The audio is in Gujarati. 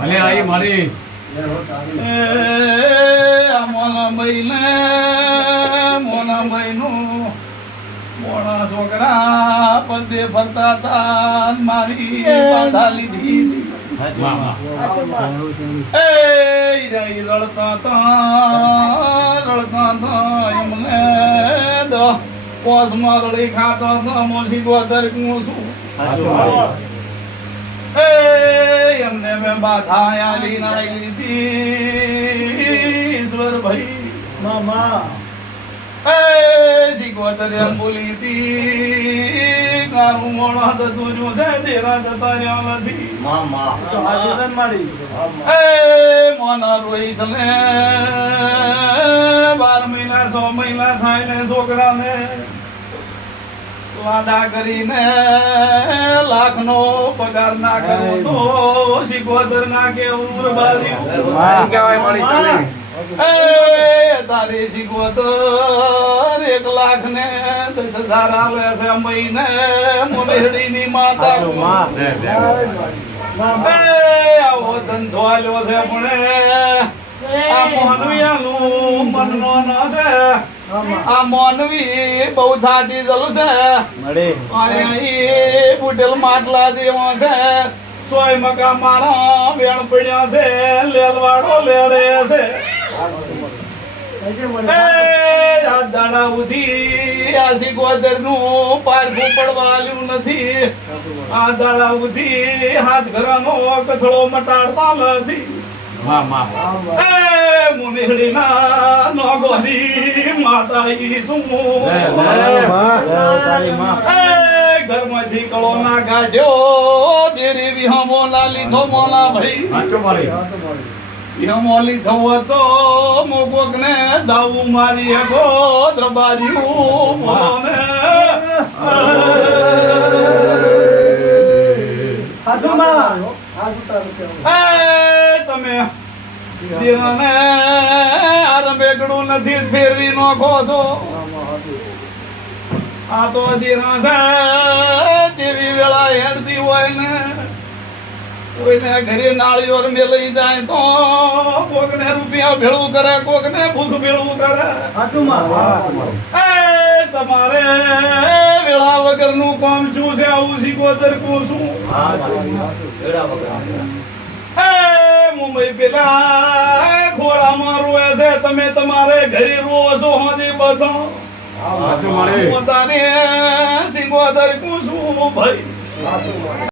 ભલે આઈ મારી. મોનાભાઈ ને મોનાભાઈ નું મોણા છોકરા પદે ફરતા હતા મારી બાધા લીધી. રડતા હતા રડતા હતા એમને પોસમાં રડી ખાતા તો મોસી ગોદર હું છું નાઈ લીધી ઈશ્વર ભાઈ મામા એ હતી કારું મોણો હતો તુર્યું છે તેરા જતા રહ્યા નથી મામા તો હાજર મારી એ મોના રોઈ છે બાર મહિના સો મહિના થાય ને છોકરાને લાડા કરીને લાખનો પગાર ના કરો તો શીખવતર ના કેવું બારી. એ તારી શીખવતર એક લાખ ને દસ હજાર આવે છે મહિને મોમેડીની માતા. લે, લે. આવો ધંધો આલ્યો છે પણ આ મોનવિયાનું મનનો ન છે. આ મોનવી બહુ થાતી જલશે છે. અને ઈ બુટેલ માટલા દેવો છે. સોય મકા મારા વેણ પડ્યા છે. લેલવાડો લેડે છે. એ દાડા ઉધી સિકોતરનું પારખું પડવા આલ્યું નથી. આ દાડા ઉધી હાથ ઘરનો કથળો મટાડતા નથી. એ ઈ ઘરમાંથી કળો ના કાઢ્યો દેરી વિહમો ના લીધો મોના ભાઈ. વિહમો લીધો હતો મોગોક ને જાવું મારી હગો દ્રબાર્યું બોલો ને તમે આરંભેકડું નથી ફેરવી નોખો છો. આ તો હજી છે જેવી વેળા હેડતી હોય ને કોઈને ઘરે નાળીઓ મેલઈ જાય તો કોકને રૂપિયા ભેળું કરે કોકને ભૂખ ભેળું કરે. એ તમારે વેળા વગરનું કામ શું છે? આવું શીખોતર કહું છું એ મુંબઈ પેલા તમે તમારે ઘરે રો છો હોદી બધો પોતાને સિંગોદર કહું છું ભાઈ